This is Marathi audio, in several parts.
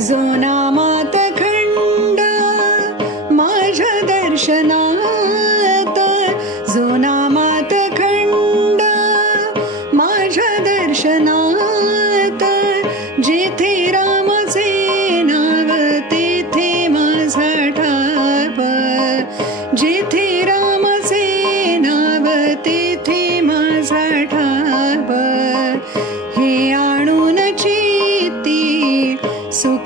जो नामात खंड माझ्या दर्शनात. जो नामात खंड माझ्या दर्शनात. जेथे रामाचे नाव तेथे माझा ठाप. जेथे रामाचे नाव तेथे माझा ठाप.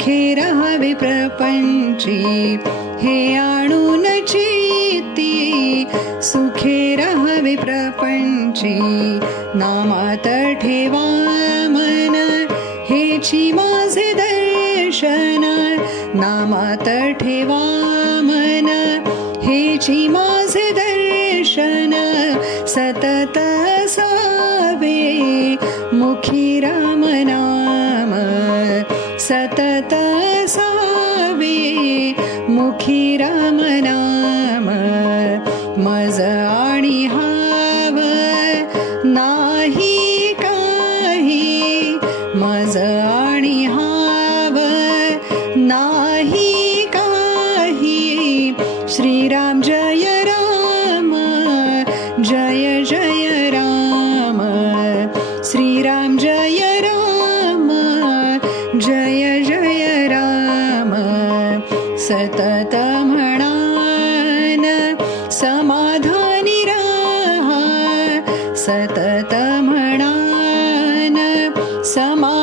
सुखी राहावे प्रपंची हे आणून चित्ती सुखी राहावे प्रपंची नामात ठेवा मन. हेची माझे दर्शन नामात ठेवा मन. हेची माझे दर्शन सतत सावे मुखी राम नाम. सतत सावे मुखी राम नाम, मज आणि हाव, नाही काही, मज आणि हाव, नाही काही। श्रीराम सतत म्हणान समाधानी राहा। सतत म्हणान समा